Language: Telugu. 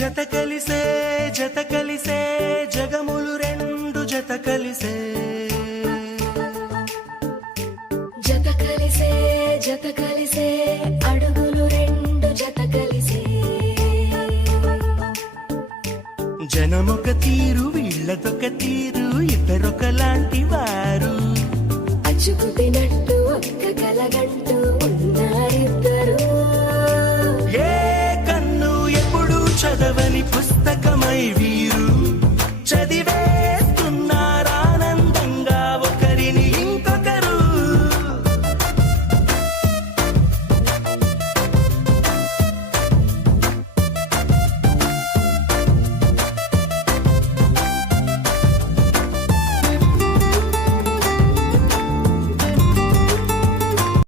జత కలిసే జగములు రెండు జత కలిసే జత కలిసే అడుగులు రెండు జత కలిసే జనమొక తీరు వీళ్ళదొక తీరు ఇద్దరొకలాంటి వారు అచ్చుకు తినట్టు ఒక్క